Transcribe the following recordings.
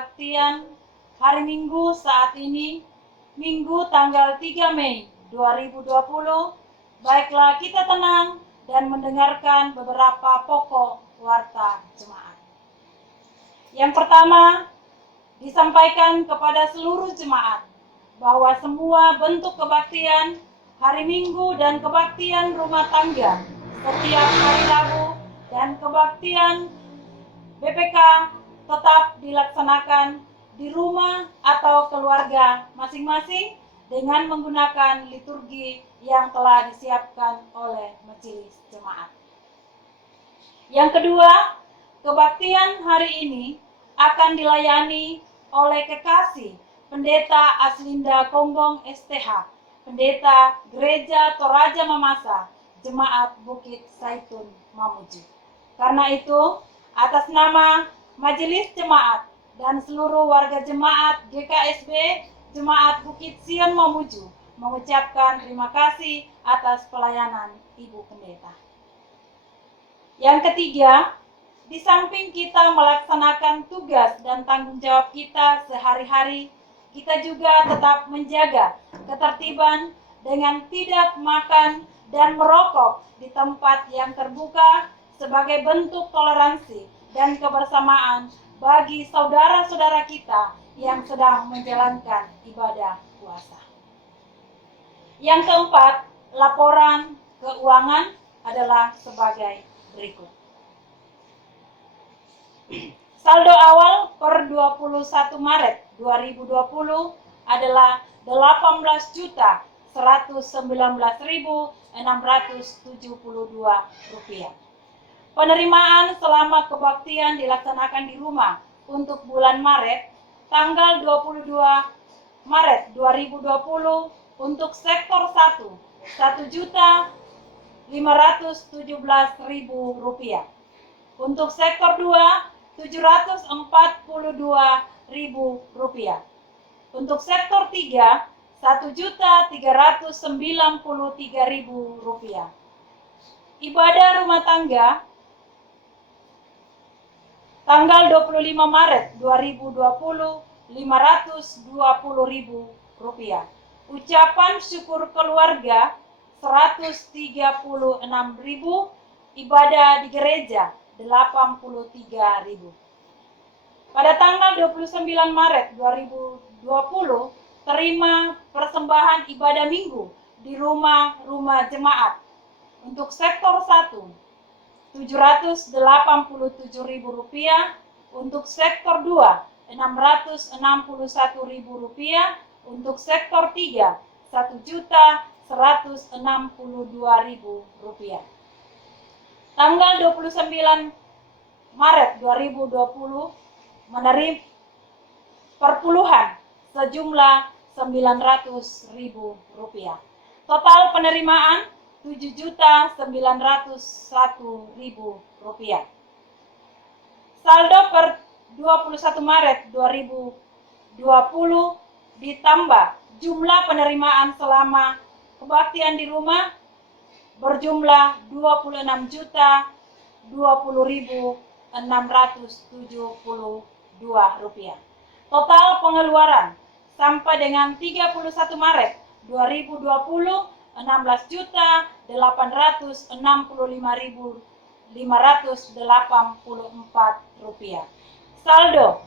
kebaktian hari Minggu saat ini, Minggu tanggal 3 Mei 2020. Baiklah kita tenang dan mendengarkan beberapa pokok warta jemaat. Yang pertama, disampaikan kepada seluruh jemaat bahwa semua bentuk kebaktian hari Minggu dan kebaktian rumah tangga setiap hari Rabu dan kebaktian BPK tetap dilaksanakan di rumah atau keluarga masing-masing dengan menggunakan liturgi yang telah disiapkan oleh majelis jemaat. Yang kedua, kebaktian hari ini akan dilayani oleh kekasih Pendeta Aslinda Kombong STH, Pendeta Gereja Toraja Mamasa, Jemaat Bukit Saitun Mamuju. Karena itu, atas nama Majelis Jemaat dan seluruh warga jemaat GKSB Jemaat Bukit Sion Mamuju mengucapkan terima kasih atas pelayanan Ibu Pendeta. Yang ketiga, di samping kita melaksanakan tugas dan tanggung jawab kita sehari-hari, kita juga tetap menjaga ketertiban dengan tidak makan dan merokok di tempat yang terbuka sebagai bentuk toleransi dan kebersamaan bagi saudara-saudara kita yang sedang menjalankan ibadah puasa. Yang keempat, laporan keuangan adalah sebagai berikut. Saldo awal per 21 Maret 2020 adalah Rp18.119.672. Penerimaan selama kebaktian dilaksanakan di rumah untuk bulan Maret tanggal 22 Maret 2020 untuk sektor 1, Rp1.517.000. Untuk sektor 2, Rp742.000. Untuk sektor 3, Rp1.393.000. Ibadah rumah tangga tanggal 25 Maret 2020, Rp520.000. Ucapan syukur keluarga 136.000, ibadah di gereja 83.000. Pada tanggal 29 Maret 2020, terima persembahan ibadah minggu di rumah-rumah jemaat. Untuk sektor 1, Rp787.000. Untuk sektor 2, Rp661.000. Untuk sektor 3, Rp1.162.000. Tanggal 29 Maret 2020 menerima perpuluhan sejumlah Rp900.000. Total penerimaan Rp7.901.000. Saldo per 21 Maret 2020 ditambah jumlah penerimaan selama kebaktian di rumah berjumlah Rp20.672. Total pengeluaran sampai dengan 31 Maret 2020 Rp16.865.584. Saldo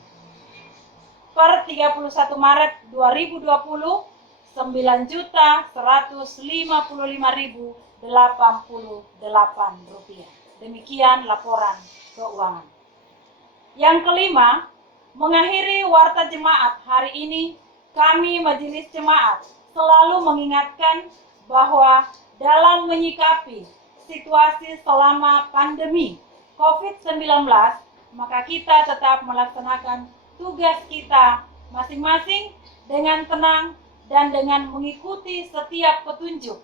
per 31 Maret 2020 Rp9.155.088. Demikian laporan keuangan. Yang kelima, mengakhiri warta jemaat hari ini, kami Majelis Jemaat selalu mengingatkan bahwa dalam menyikapi situasi selama pandemi COVID-19, maka kita tetap melaksanakan tugas kita masing-masing dengan tenang dan dengan mengikuti setiap petunjuk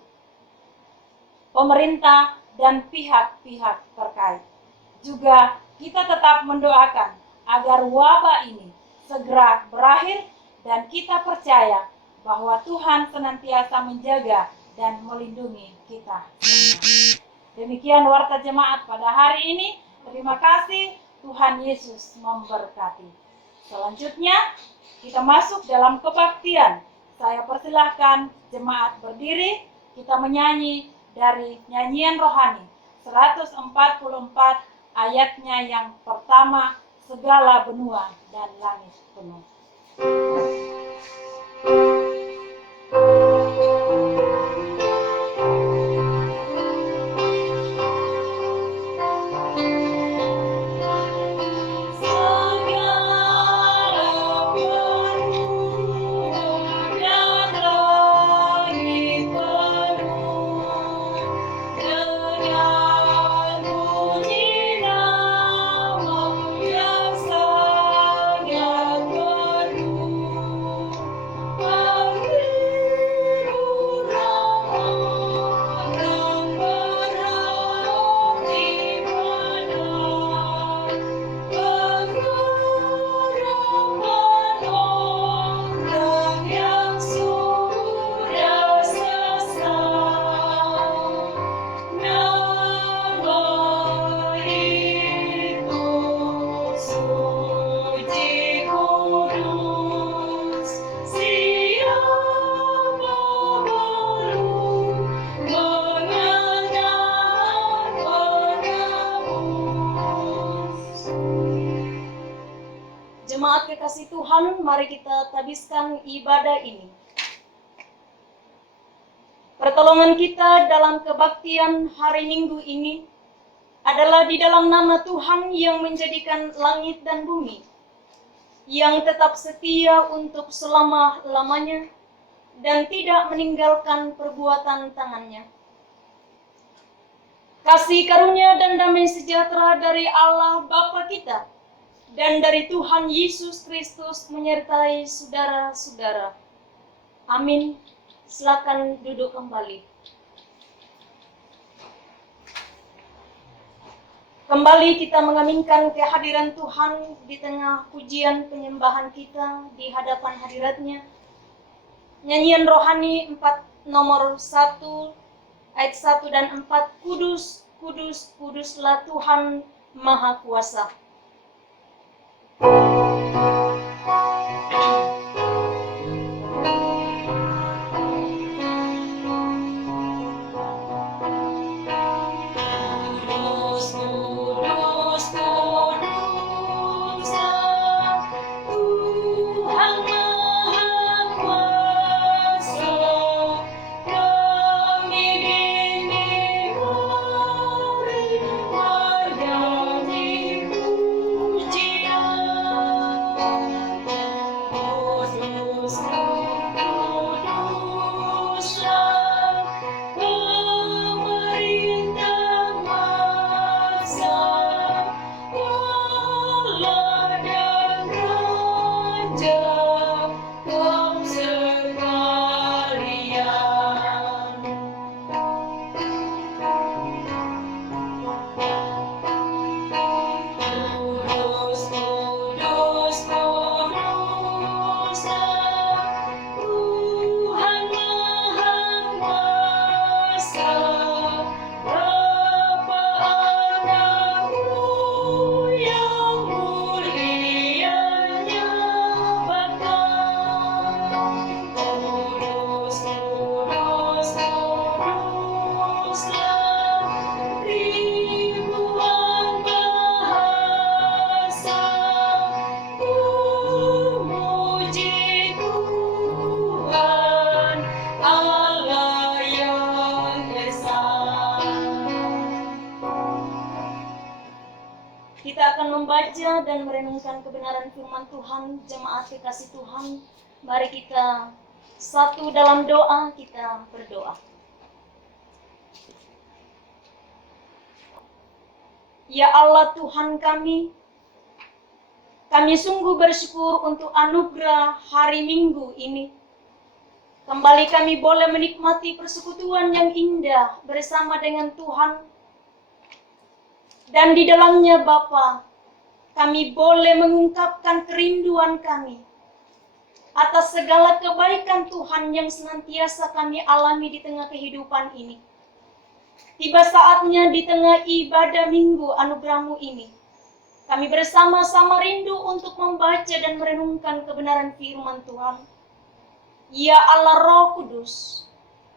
pemerintah dan pihak-pihak terkait. Juga kita tetap mendoakan agar wabah ini segera berakhir dan kita percaya bahwa Tuhan senantiasa menjaga dan melindungi kita semua. Demikian warta jemaat pada hari ini. Terima kasih, Tuhan Yesus memberkati. Selanjutnya, kita masuk dalam kebaktian. Saya persilahkan jemaat berdiri, kita menyanyi dari nyanyian rohani 144 ayatnya yang pertama, segala benua dan langit penuh. Jemaat kekasih Tuhan, mari kita tabiskan ibadah ini. Pertolongan kita dalam kebaktian hari Minggu ini adalah di dalam nama Tuhan yang menjadikan langit dan bumi, yang tetap setia untuk selama-lamanya dan tidak meninggalkan perbuatan tangannya. Kasih karunia dan damai sejahtera dari Allah Bapa kita dan dari Tuhan Yesus Kristus menyertai saudara-saudara. Amin. Silakan duduk kembali. Kembali kita mengaminkan kehadiran Tuhan di tengah pujian penyembahan kita di hadapan hadiratnya. Nyanyian rohani nomor 1 ayat 1 dan 4, Kudus, kudus, kuduslah Tuhan Maha Kuasa. Kita akan membaca dan merenungkan kebenaran firman Tuhan. Jemaat kekasih Tuhan, mari kita satu dalam doa, kita berdoa. Ya Allah Tuhan kami sungguh bersyukur untuk anugerah hari Minggu ini. Kembali kami boleh menikmati persekutuan yang indah bersama dengan Tuhan. Dan di dalamnya Bapa, kami boleh mengungkapkan kerinduan kami atas segala kebaikan Tuhan yang senantiasa kami alami di tengah kehidupan ini. Tiba saatnya di tengah ibadah Minggu anugerah-Mu ini, Kami bersama-sama rindu untuk membaca dan merenungkan kebenaran firman Tuhan. Ya Allah Roh Kudus,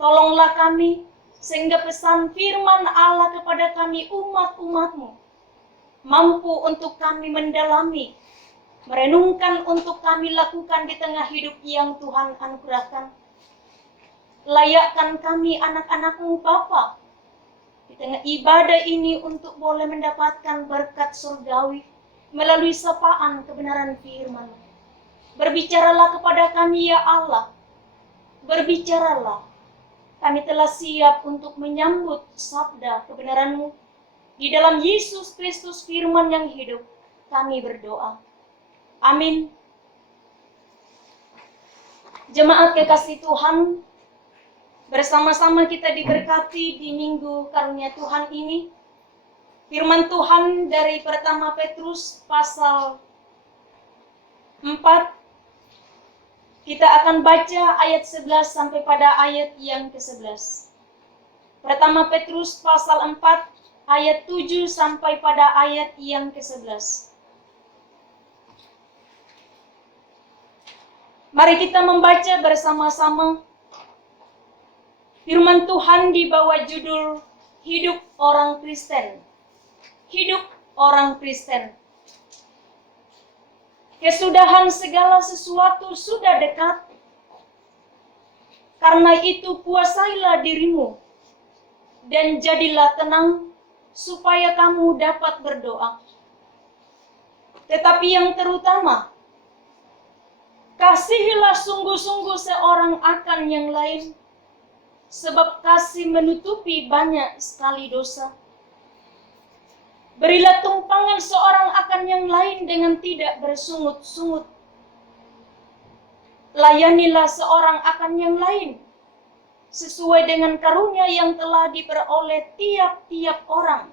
tolonglah kami sehingga pesan firman Allah kepada kami umat-umat-Mu mampu untuk kami mendalami, merenungkan untuk kami lakukan di tengah hidup yang Tuhan anugerahkan. Layakkan kami anak-anak-Mu Bapa di tengah ibadah ini untuk boleh mendapatkan berkat surgawi melalui sapaan kebenaran firman. Berbicaralah kepada kami ya Allah. Berbicaralah. Kami telah siap untuk menyambut sabda kebenaran-Mu. Di dalam Yesus Kristus firman yang hidup, kami berdoa. Amin. Jemaat kekasih Tuhan, bersama-sama kita diberkati di minggu karunia Tuhan ini. Firman Tuhan dari pertama Petrus pasal 4. Kita akan baca ayat 11 sampai pada ayat yang ke-11. Pertama Petrus pasal 4 ayat 7 sampai pada ayat yang ke-11. Mari kita membaca bersama-sama. Firman Tuhan di bawah judul Hidup Orang Kristen. Hidup orang Kristen. Kesudahan segala sesuatu sudah dekat. Karena itu kuasailah dirimu dan jadilah tenang supaya kamu dapat berdoa. Tetapi yang terutama, kasihilah sungguh-sungguh seorang akan yang lain, sebab kasih menutupi banyak sekali dosa. Berilah tumpangan seorang akan yang lain dengan tidak bersungut-sungut. Layanilah seorang akan yang lain sesuai dengan karunia yang telah diperoleh tiap-tiap orang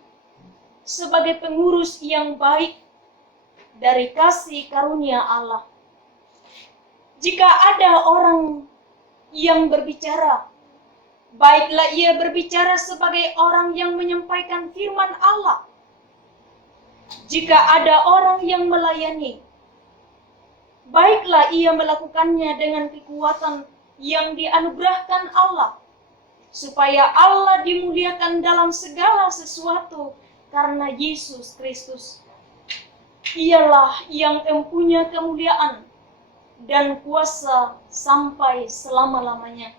sebagai pengurus yang baik dari kasih karunia Allah. Jika ada orang yang berbicara, baiklah ia berbicara sebagai orang yang menyampaikan firman Allah. Jika ada orang yang melayani, baiklah ia melakukannya dengan kekuatan yang dianugerahkan Allah, supaya Allah dimuliakan dalam segala sesuatu karena Yesus Kristus. Ialah yang mempunyai kemuliaan dan kuasa sampai selama-lamanya.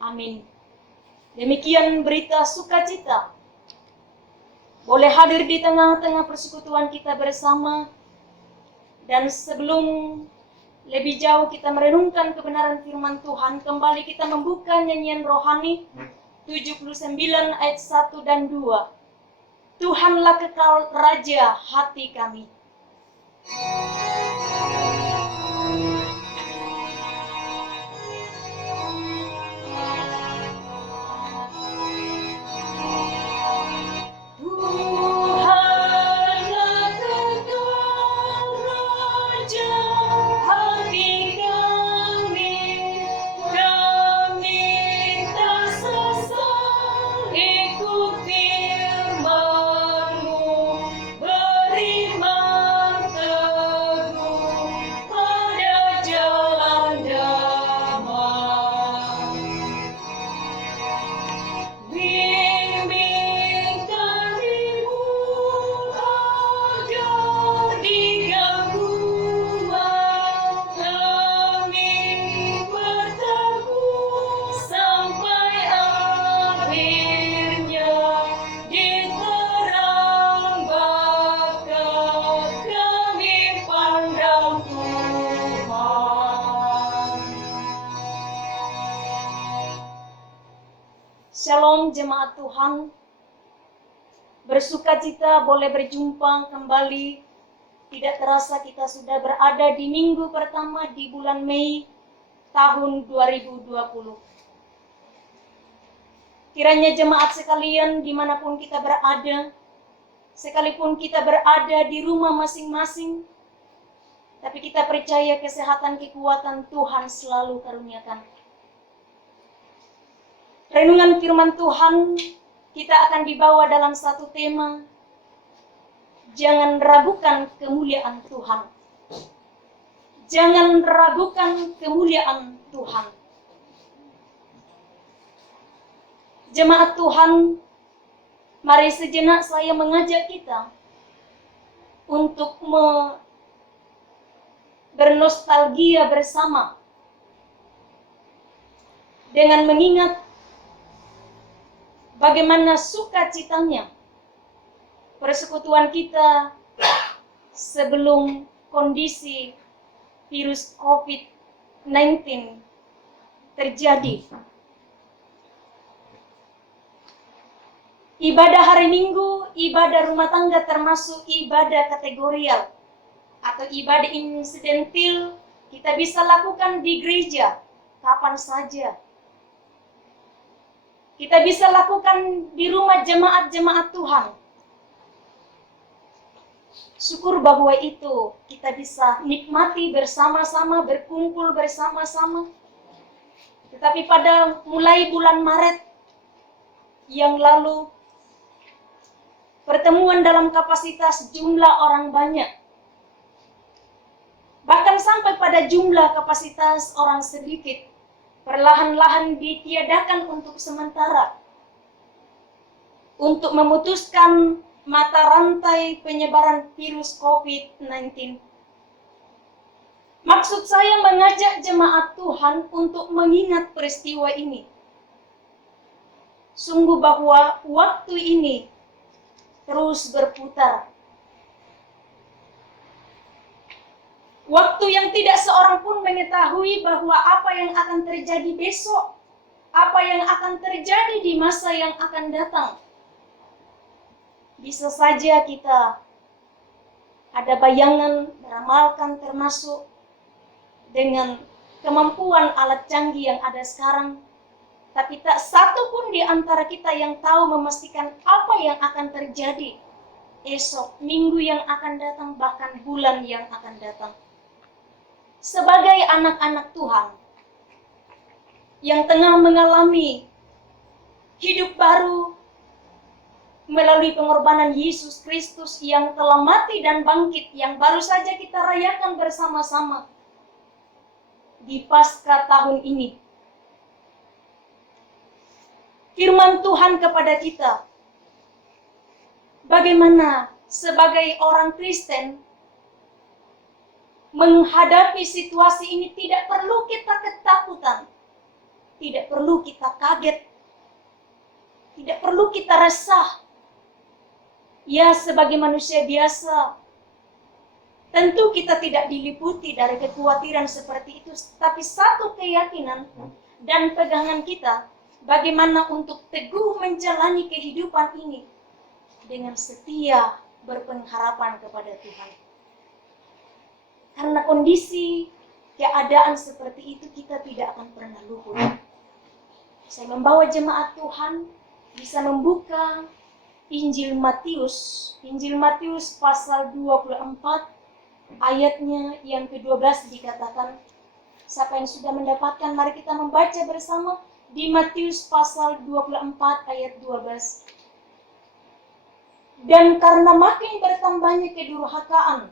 Amin. Demikian berita sukacita. Boleh hadir di tengah-tengah persekutuan kita bersama. Dan sebelum lebih jauh kita merenungkan kebenaran firman Tuhan, kembali kita membuka nyanyian rohani 79 ayat 1 dan 2. Tuhanlah kekal raja hati kami. Shalom jemaat Tuhan, bersukacita boleh berjumpa kembali. Tidak terasa kita sudah berada di minggu pertama di bulan Mei tahun 2020. Kiranya jemaat sekalian dimanapun kita berada, sekalipun kita berada di rumah masing-masing, tapi kita percaya kesehatan kekuatan Tuhan selalu karuniakan. Renungan firman Tuhan kita akan dibawa dalam satu tema, jangan ragukan kemuliaan Tuhan. Jangan ragukan kemuliaan Tuhan. Jemaat Tuhan, mari sejenak saya mengajak kita untuk bernostalgia bersama dengan mengingat bagaimana sukacitanya persekutuan kita sebelum kondisi virus COVID-19 terjadi. Ibadah hari Minggu, ibadah rumah tangga termasuk ibadah kategorial atau ibadah insidentil kita bisa lakukan di gereja kapan saja. Kita bisa lakukan di rumah jemaat-jemaat Tuhan. Syukur bahwa itu kita bisa nikmati bersama-sama, berkumpul bersama-sama. Tetapi pada mulai bulan Maret yang lalu, pertemuan dalam kapasitas jumlah orang banyak. Bahkan sampai pada jumlah kapasitas orang sedikit, perlahan-lahan ditiadakan untuk sementara. Untuk memutuskan mata rantai penyebaran virus COVID-19. Maksud saya mengajak jemaat Tuhan untuk mengingat peristiwa ini. Sungguh bahwa waktu ini terus berputar. Waktu yang tidak seorang pun mengetahui bahwa apa yang akan terjadi besok, apa yang akan terjadi di masa yang akan datang. Bisa saja kita ada bayangan meramalkan termasuk dengan kemampuan alat canggih yang ada sekarang. Tapi tak satu pun di antara kita yang tahu memastikan apa yang akan terjadi esok, minggu yang akan datang, bahkan bulan yang akan datang. Sebagai anak-anak Tuhan yang tengah mengalami hidup baru melalui pengorbanan Yesus Kristus yang telah mati dan bangkit, yang baru saja kita rayakan bersama-sama di Paskah tahun ini. Firman Tuhan kepada kita, bagaimana sebagai orang Kristen menghadapi situasi ini. Tidak perlu kita ketakutan, tidak perlu kita kaget, tidak perlu kita resah. Ya, sebagai manusia biasa, tentu kita tidak diliputi dari kekhawatiran seperti itu, tapi satu keyakinan dan pegangan kita, bagaimana untuk teguh menjalani kehidupan ini dengan setia berpengharapan kepada Tuhan. Karena kondisi keadaan seperti itu kita tidak akan pernah luput. Saya membawa jemaat Tuhan bisa membuka Injil Matius pasal 24 ayatnya yang ke-12 dikatakan. Siapa yang sudah mendapatkan, mari kita membaca bersama di Matius pasal 24 ayat 12. Dan karena makin bertambahnya kedurhakaan,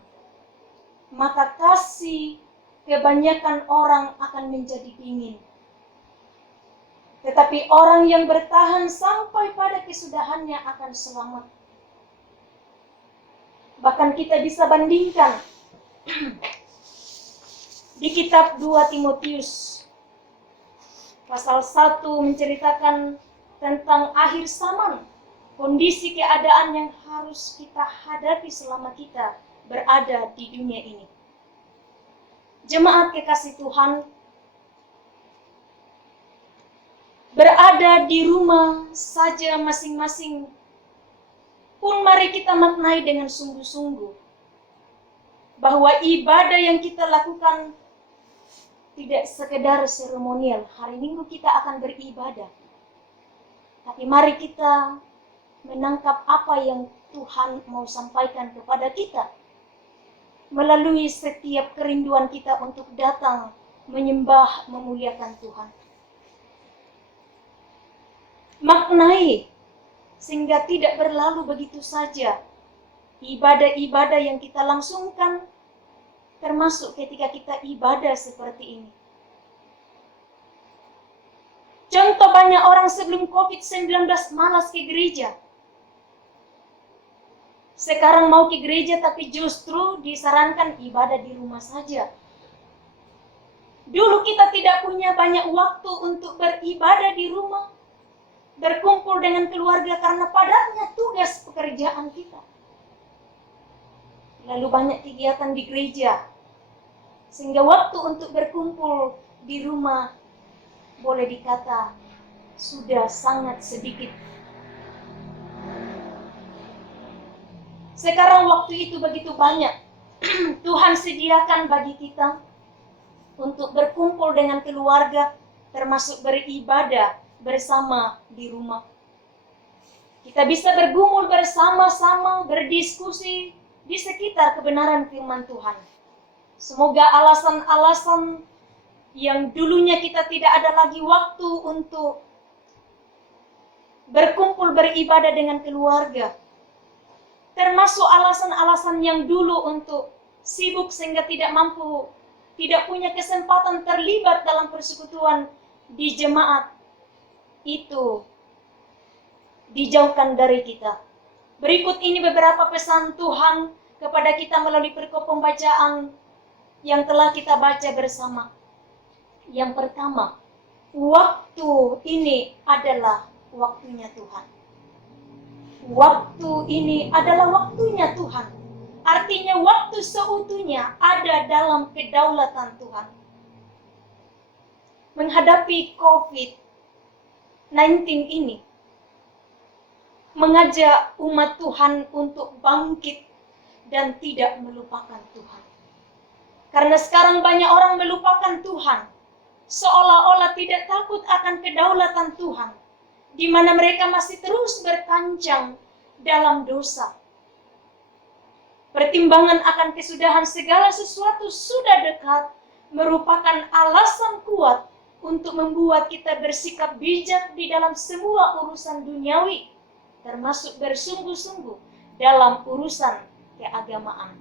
maka kasih kebanyakan orang akan menjadi dingin. Tetapi orang yang bertahan sampai pada kesudahannya akan selamat. Bahkan kita bisa bandingkan di kitab 2 Timotius pasal 1 menceritakan tentang akhir zaman, kondisi keadaan yang harus kita hadapi selama kita berada di dunia ini. Jemaat kekasih Tuhan, berada di rumah saja masing-masing pun mari kita maknai dengan sungguh-sungguh bahwa ibadah yang kita lakukan tidak sekedar seremonial. Hari Minggu kita akan beribadah, tapi mari kita menangkap apa yang Tuhan mau sampaikan kepada kita melalui setiap kerinduan kita untuk datang menyembah, memuliakan Tuhan. Maknai sehingga tidak berlalu begitu saja. ibadah-ibadah yang kita langsungkan, termasuk ketika kita ibadah seperti ini. Contoh, banyak orang sebelum COVID-19 malas ke gereja. Sekarang mau ke gereja tapi justru disarankan ibadah di rumah saja. Dulu kita tidak punya banyak waktu untuk beribadah di rumah, berkumpul dengan keluarga karena padatnya tugas pekerjaan kita. Lalu banyak kegiatan di gereja, sehingga waktu untuk berkumpul di rumah boleh dikata sudah sangat sedikit. Sekarang waktu itu begitu banyak Tuhan sediakan bagi kita untuk berkumpul dengan keluarga, termasuk beribadah bersama di rumah. Kita bisa bergumul bersama-sama, berdiskusi di sekitar kebenaran firman Tuhan. Semoga alasan-alasan yang dulunya kita tidak ada lagi waktu untuk berkumpul beribadah dengan keluarga, termasuk alasan-alasan yang dulu untuk sibuk sehingga tidak punya kesempatan terlibat dalam persekutuan di jemaat, itu dijauhkan dari kita. Berikut ini beberapa pesan Tuhan kepada kita melalui perikop pembacaan yang telah kita baca bersama. Yang pertama, waktu ini adalah waktunya Tuhan. Waktu ini adalah waktunya Tuhan. Artinya waktu seutuhnya ada dalam kedaulatan Tuhan. Menghadapi COVID-19 ini, mengajak umat Tuhan untuk bangkit dan tidak melupakan Tuhan. Karena sekarang banyak orang melupakan Tuhan, seolah-olah tidak takut akan kedaulatan Tuhan, di mana mereka masih terus berkancang dalam dosa. Pertimbangan akan kesudahan segala sesuatu sudah dekat merupakan alasan kuat untuk membuat kita bersikap bijak di dalam semua urusan duniawi, termasuk bersungguh-sungguh dalam urusan keagamaan.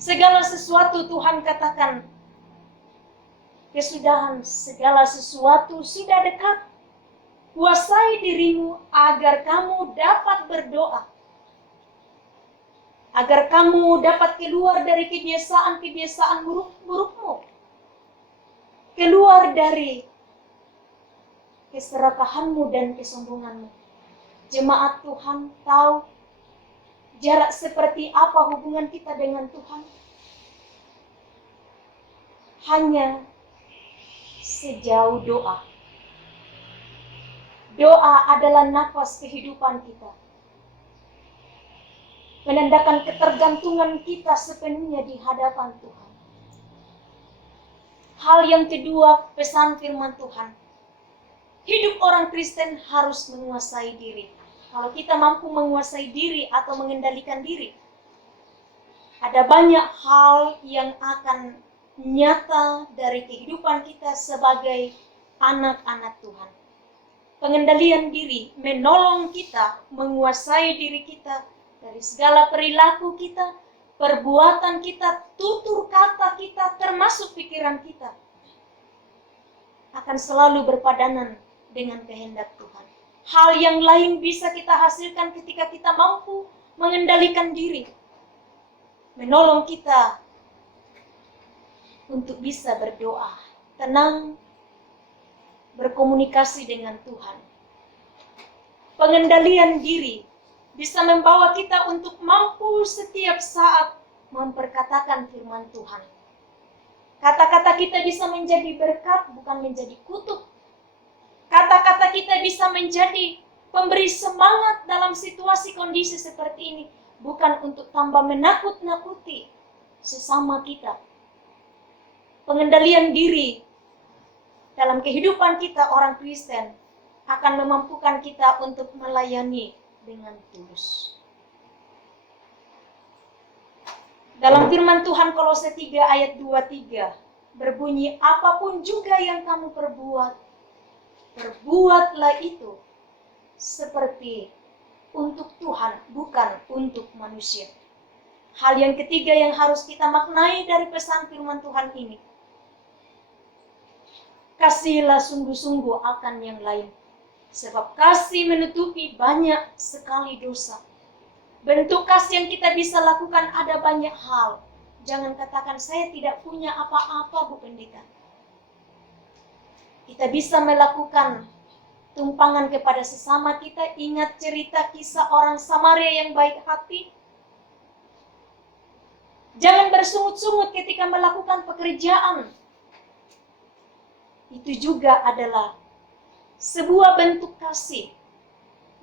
Segala sesuatu Tuhan katakan, kesudahan segala sesuatu sudah dekat. Kuasai dirimu agar kamu dapat berdoa, agar kamu dapat keluar dari kebiasaan-kebiasaan burukmu, keluar dari keserakahanmu dan kesombonganmu. Jemaat Tuhan tahu jarak seperti apa hubungan kita dengan Tuhan. Hanya sejauh doa. Doa adalah nafas kehidupan kita. Menandakan ketergantungan kita sepenuhnya di hadapan Tuhan. Hal yang kedua, pesan firman Tuhan. Hidup orang Kristen harus menguasai diri. Kalau kita mampu menguasai diri atau mengendalikan diri, ada banyak hal yang akan nyata dari kehidupan kita sebagai anak-anak Tuhan. Pengendalian diri menolong kita menguasai diri kita dari segala perilaku kita, perbuatan kita, tutur kata kita, termasuk pikiran kita, akan selalu berpadanan dengan kehendak Tuhan. Hal yang lain bisa kita hasilkan ketika kita mampu mengendalikan diri, menolong kita untuk bisa berdoa, tenang, berkomunikasi dengan Tuhan. Pengendalian diri bisa membawa kita untuk mampu setiap saat memperkatakan firman Tuhan. Kata-kata kita bisa menjadi berkat, bukan menjadi kutuk. Kata-kata kita bisa menjadi pemberi semangat dalam situasi kondisi seperti ini, bukan untuk tambah menakut-nakuti sesama kita. Pengendalian diri dalam kehidupan kita orang Kristen akan memampukan kita untuk melayani dengan tulus. Dalam firman Tuhan Kolose 3 ayat 23 berbunyi, apapun juga yang kamu perbuat, perbuatlah itu seperti untuk Tuhan, bukan untuk manusia. Hal yang ketiga yang harus kita maknai dari pesan firman Tuhan ini. Kasihilah sungguh-sungguh akan yang lain. Sebab kasih menutupi banyak sekali dosa. Bentuk kasih yang kita bisa lakukan ada banyak hal. Jangan katakan saya tidak punya apa-apa, Bu Pendeta. Kita bisa melakukan tumpangan kepada sesama kita. Ingat cerita kisah orang Samaria yang baik hati. Jangan bersungut-sungut ketika melakukan pekerjaan. Itu juga adalah sebuah bentuk kasih.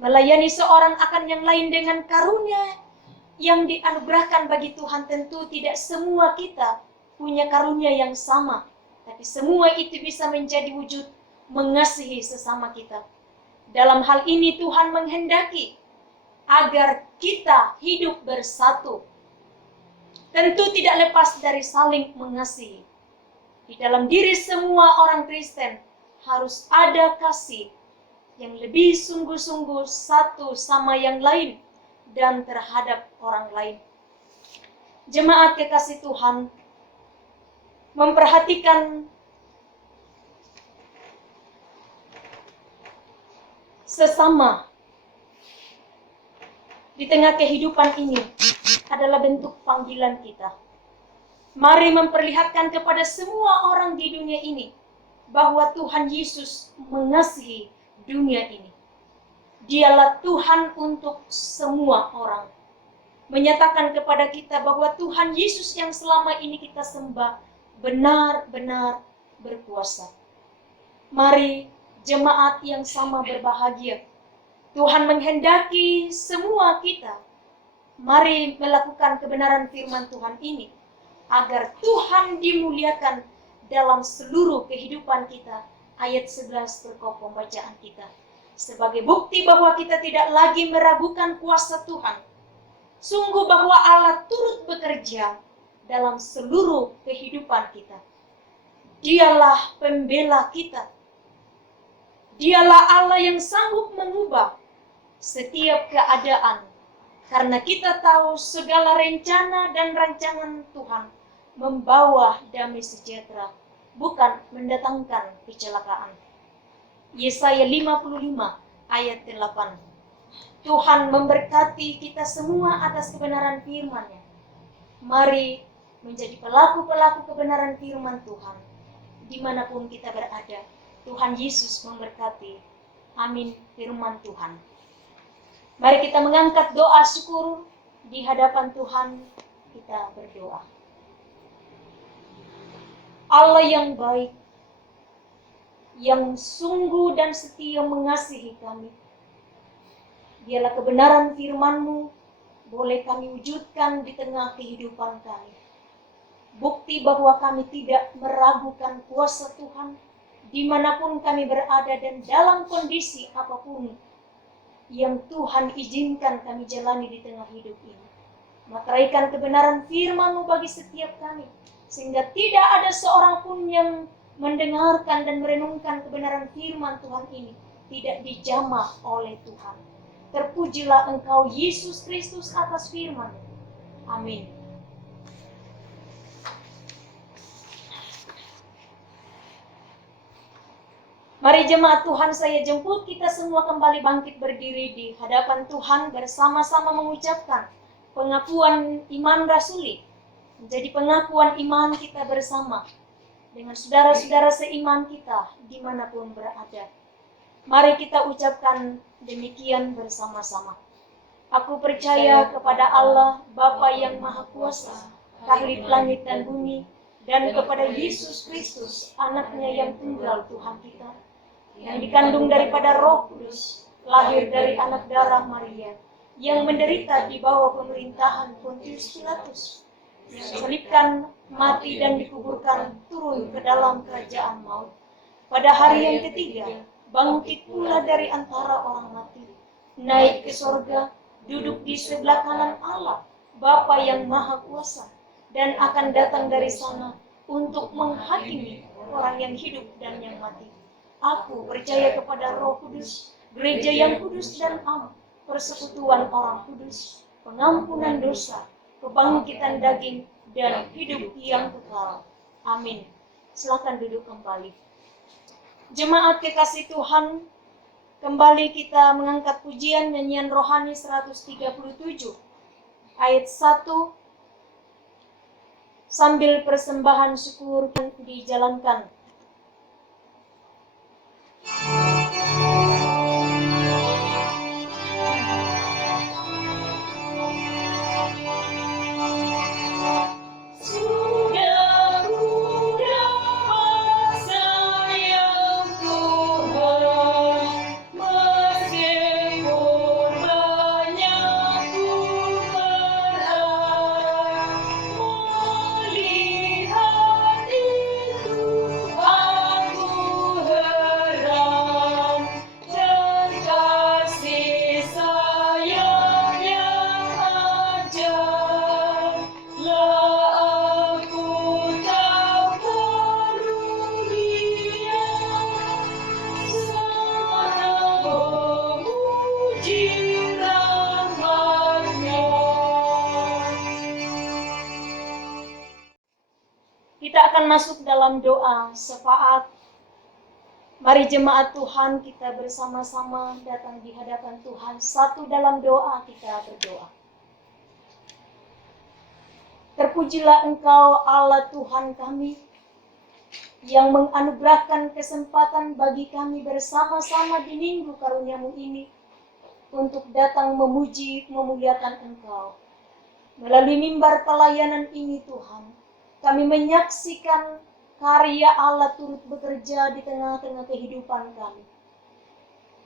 Melayani seorang akan yang lain dengan karunia yang dianugerahkan bagi Tuhan. Tentu tidak semua kita punya karunia yang sama. Tapi semua itu bisa menjadi wujud mengasihi sesama kita. Dalam hal ini Tuhan menghendaki agar kita hidup bersatu. Tentu tidak lepas dari saling mengasihi. Di dalam diri semua orang Kristen harus ada kasih yang lebih sungguh-sungguh satu sama yang lain dan terhadap orang lain. Jemaat kekasih Tuhan, memperhatikan sesama di tengah kehidupan ini adalah bentuk panggilan kita. Mari memperlihatkan kepada semua orang di dunia ini bahwa Tuhan Yesus mengasihi dunia ini. Dialah Tuhan untuk semua orang. Menyatakan kepada kita bahwa Tuhan Yesus yang selama ini kita sembah benar-benar berkuasa. Mari jemaat yang sama berbahagia. Tuhan menghendaki semua kita. Mari melakukan kebenaran firman Tuhan ini agar Tuhan dimuliakan dalam seluruh kehidupan kita. Ayat 11 pokok pembacaan kita. Sebagai bukti bahwa kita tidak lagi meragukan kuasa Tuhan. Sungguh bahwa Allah turut bekerja dalam seluruh kehidupan kita. Dialah pembela kita. Dialah Allah yang sanggup mengubah setiap keadaan. Karena kita tahu segala rencana dan rancangan Tuhan membawa damai sejahtera, bukan mendatangkan kecelakaan. Yesaya 55 ayat 8. Tuhan memberkati kita semua atas kebenaran firman-Nya. Mari menjadi pelaku-pelaku kebenaran firman Tuhan dimanapun kita berada. Tuhan Yesus memberkati. Amin. Firman Tuhan. Mari kita mengangkat doa syukur di hadapan Tuhan. Kita berdoa. Allah yang baik, yang sungguh dan setia mengasihi kami. Biarlah kebenaran firman-Mu boleh kami wujudkan di tengah kehidupan kami. Bukti bahwa kami tidak meragukan kuasa Tuhan dimanapun kami berada dan dalam kondisi apapun yang Tuhan izinkan kami jalani di tengah hidup ini. Materaikan kebenaran firman-Mu bagi setiap kami, sehingga tidak ada seorang pun yang mendengarkan dan merenungkan kebenaran firman Tuhan ini tidak dijamah oleh Tuhan. Terpujilah Engkau Yesus Kristus atas firman. Amin. Mari jemaat Tuhan, saya jemput kita semua kembali bangkit berdiri di hadapan Tuhan bersama-sama mengucapkan pengakuan iman rasuli. Menjadi pengakuan iman kita bersama dengan saudara-saudara seiman kita dimanapun berada. Mari kita ucapkan demikian bersama-sama. Aku percaya kepada Allah, Bapa yang Maha Kuasa, Kahlit langit dan bumi, dan kepada Yesus Kristus, Anaknya yang tunggal Tuhan kita, yang dikandung daripada Roh Kudus, lahir dari anak darah Maria, yang menderita di bawah pemerintahan Pontius Pilatus, yang disalibkan, mati dan dikuburkan, turun ke dalam kerajaan maut. Pada hari yang ketiga, bangkit pula dari antara orang mati, naik ke sorga, duduk di sebelah kanan Allah, Bapa yang Maha Kuasa, dan akan datang dari sana untuk menghakimi orang yang hidup dan yang mati. Aku percaya kepada Roh Kudus, gereja yang kudus dan am, persekutuan orang kudus, pengampunan dosa, kebangkitan daging, dan hidup yang kekal. Amin. Silakan duduk kembali. Jemaat kekasih Tuhan, kembali kita mengangkat pujian nyanyian rohani 137 ayat 1 sambil persembahan syukur dijalankan. Kita akan masuk dalam doa syafaat. Mari jemaat Tuhan, kita bersama-sama datang di hadapan Tuhan. Satu dalam doa kita berdoa. Terpujilah Engkau Allah Tuhan kami, yang menganugerahkan kesempatan bagi kami bersama-sama di minggu karunia-Mu ini untuk datang memuji, memuliakan Engkau. Melalui mimbar pelayanan ini Tuhan, kami menyaksikan karya Allah turut bekerja di tengah-tengah kehidupan kami.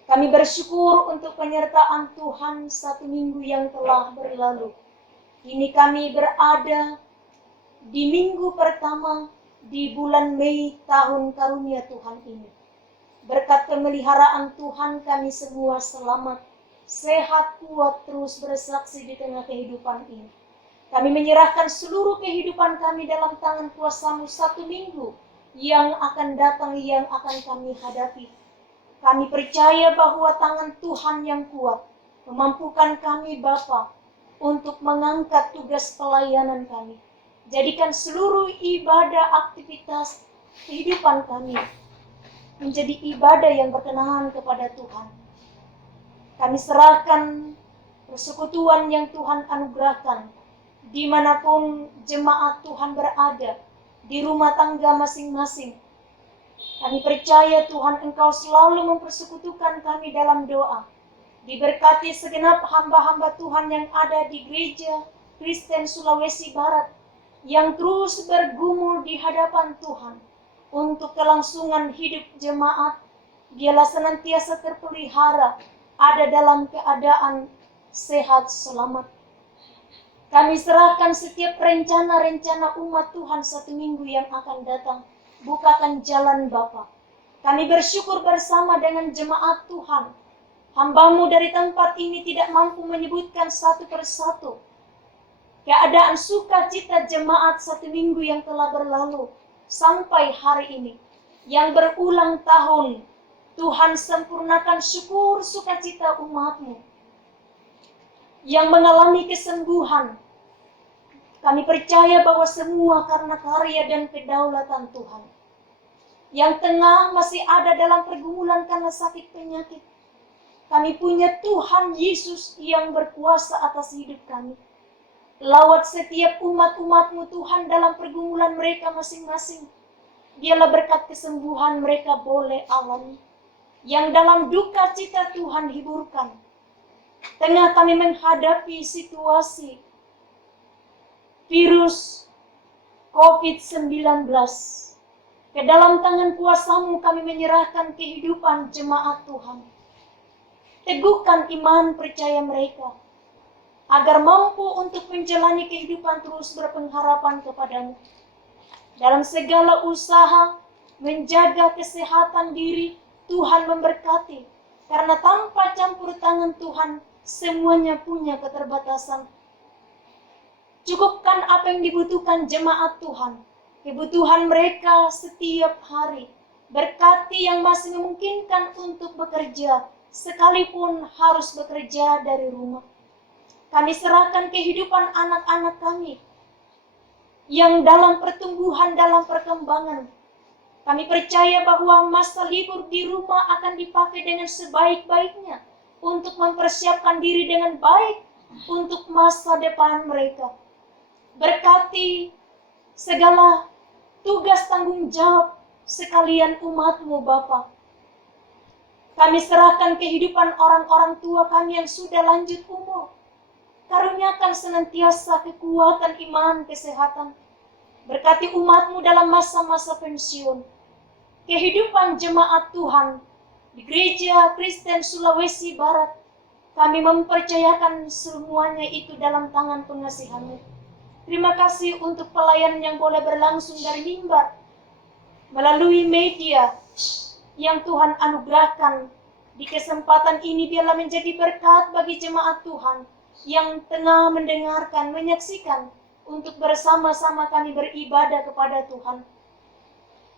Kami bersyukur untuk penyertaan Tuhan satu minggu yang telah berlalu. Kini kami berada di minggu pertama di bulan Mei tahun karunia Tuhan ini. Berkat pemeliharaan Tuhan kami semua selamat, sehat, kuat, terus bersaksi di tengah kehidupan ini. Kami menyerahkan seluruh kehidupan kami dalam tangan kuasa-Mu satu minggu yang akan datang, yang akan kami hadapi. Kami percaya bahwa tangan Tuhan yang kuat memampukan kami Bapa untuk mengangkat tugas pelayanan kami. Jadikan seluruh ibadah, aktivitas kehidupan kami menjadi ibadah yang berkenan kepada Tuhan. Kami serahkan persekutuan yang Tuhan anugerahkan dimanapun jemaat Tuhan berada, di rumah tangga masing-masing. Kami percaya Tuhan Engkau selalu mempersekutukan kami dalam doa. Diberkati segenap hamba-hamba Tuhan yang ada di gereja Kristen Sulawesi Barat, yang terus bergumul di hadapan Tuhan untuk kelangsungan hidup jemaat. Biarlah senantiasa terpelihara, ada dalam keadaan sehat selamat. Kami serahkan setiap rencana-rencana umat Tuhan satu minggu yang akan datang. Bukakan jalan Bapa. Kami bersyukur bersama dengan jemaat Tuhan. Hamba-Mu dari tempat ini tidak mampu menyebutkan satu persatu keadaan sukacita jemaat satu minggu yang telah berlalu sampai hari ini. Yang berulang tahun, Tuhan sempurnakan syukur sukacita umat-Mu yang mengalami kesembuhan. Kami percaya bahwa semua karena karya dan kedaulatan Tuhan. Yang tengah masih ada dalam pergumulan karena sakit penyakit, kami punya Tuhan Yesus yang berkuasa atas hidup kami. Lawat setiap umat-umat-Mu Tuhan dalam pergumulan mereka masing-masing. Biarlah berkat kesembuhan mereka boleh alami. Yang dalam duka cita Tuhan hiburkan. Tengah kami menghadapi situasi virus COVID-19, ke dalam tangan kuasa-Mu kami menyerahkan kehidupan jemaat Tuhan. Teguhkan iman percaya mereka, agar mampu untuk menjalani kehidupan terus berpengharapan kepada-Mu. Dalam segala usaha, menjaga kesehatan diri, Tuhan memberkati. Karena tanpa campur tangan Tuhan, semuanya punya keterbatasan. Cukupkan apa yang dibutuhkan jemaat Tuhan, kebutuhan mereka setiap hari. Berkati yang masih memungkinkan untuk bekerja, sekalipun harus bekerja dari rumah. Kami serahkan kehidupan anak-anak kami yang dalam pertumbuhan, dalam perkembangan. Kami percaya bahwa masa libur di rumah akan dipakai dengan sebaik-baiknya untuk mempersiapkan diri dengan baik untuk masa depan mereka. Berkati segala tugas tanggung jawab sekalian umat-Mu Bapa. Kami serahkan kehidupan orang-orang tua kami yang sudah lanjut umur. Karuniakan senantiasa kekuatan iman, kesehatan. Berkati umat-Mu dalam masa-masa pensiun. Kehidupan jemaat Tuhan di Gereja Kristen Sulawesi Barat, kami mempercayakan semuanya itu dalam tangan pengasihan-Mu. Terima kasih untuk pelayanan yang boleh berlangsung dari mimbar, melalui media yang Tuhan anugerahkan. Di kesempatan ini biarlah menjadi berkat bagi jemaat Tuhan yang tengah mendengarkan, menyaksikan, untuk bersama-sama kami beribadah kepada Tuhan.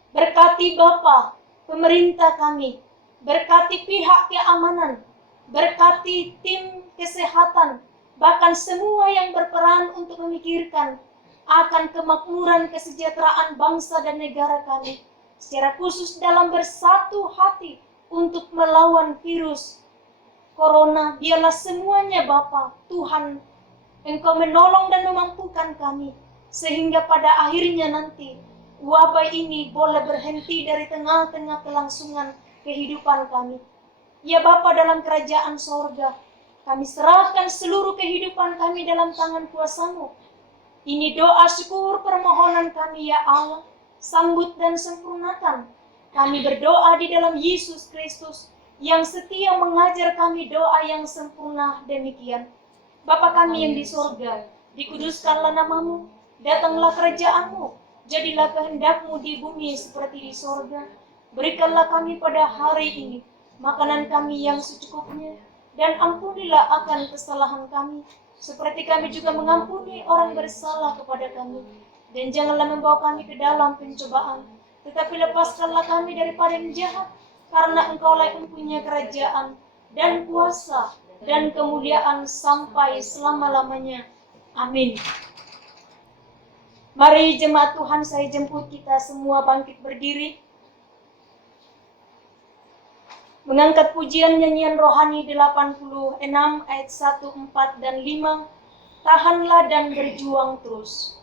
Berkati Bapa, pemerintah kami, berkati pihak keamanan, berkati tim kesehatan, bahkan semua yang berperan untuk memikirkan akan kemakmuran kesejahteraan bangsa dan negara kami, secara khusus dalam bersatu hati untuk melawan virus Corona. Biarlah semuanya Bapa, Tuhan, Engkau menolong dan memampukan kami, sehingga pada akhirnya nanti wabah ini boleh berhenti dari tengah-tengah kelangsungan kehidupan kami. Ya Bapa dalam kerajaan sorga, kami serahkan seluruh kehidupan kami dalam tangan kuasa-Mu. Ini doa syukur permohonan kami ya Allah, sambut dan sempurnakan. Kami berdoa di dalam Yesus Kristus yang setia mengajar kami doa yang sempurna demikian. Bapa kami yang di sorga, dikuduskanlah nama-Mu, datanglah kerajaan-Mu, jadilah kehendak-Mu di bumi seperti di sorga. Berikanlah kami pada hari ini makanan kami yang secukupnya, dan ampunilah akan kesalahan kami, seperti kami juga mengampuni orang bersalah kepada kami. Dan janganlah membawa kami ke dalam pencobaan, tetapi lepaskanlah kami daripada yang jahat, karena Engkau-lah yang mempunyai kerajaan dan kuasa dan kemuliaan sampai selama-lamanya. Amin. Mari jemaat Tuhan, saya jemput kita semua bangkit berdiri, mengangkat pujian nyanyian rohani 86 ayat 1, 4, dan 5. Tahanlah dan berjuang terus.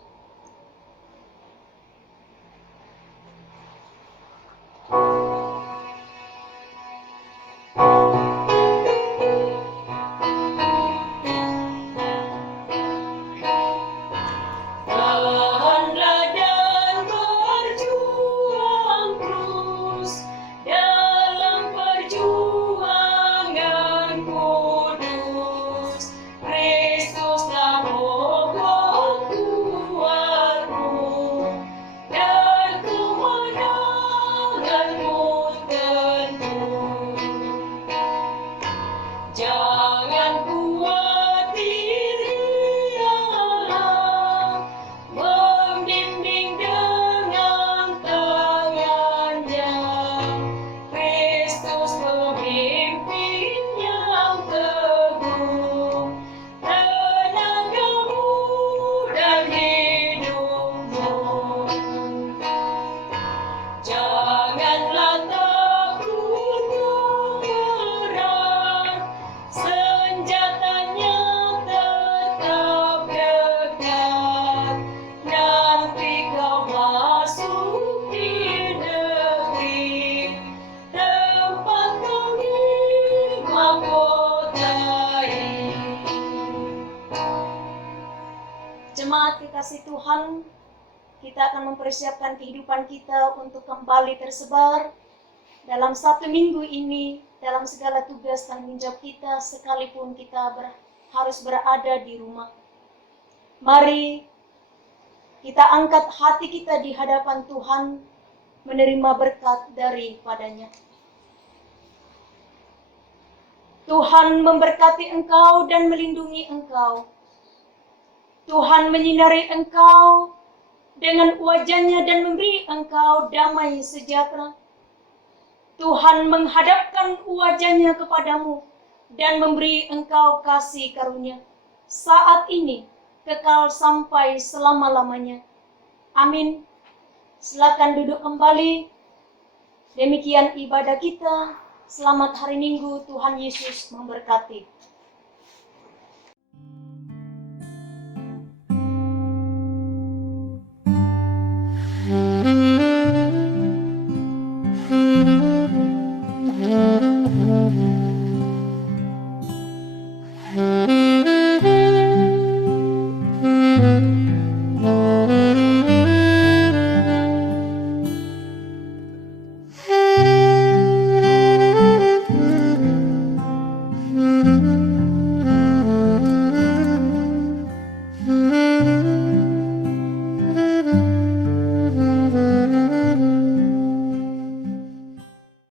Jemaat kekasih Tuhan, kita akan mempersiapkan kehidupan kita untuk kembali tersebar dalam 1 minggu ini, dalam segala tugas tanggung jawab kita, sekalipun kita harus berada di rumah. Mari kita angkat hati kita di hadapan Tuhan, menerima berkat daripadanya. Tuhan memberkati engkau dan melindungi engkau. Tuhan menyinari engkau dengan wajah-Nya dan memberi engkau damai sejahtera. Tuhan menghadapkan wajahnya kepadamu dan memberi engkau kasih karunia saat ini, kekal sampai selama-lamanya. Amin. Silakan duduk kembali. Demikian ibadah kita. Selamat hari Minggu, Tuhan Yesus memberkati.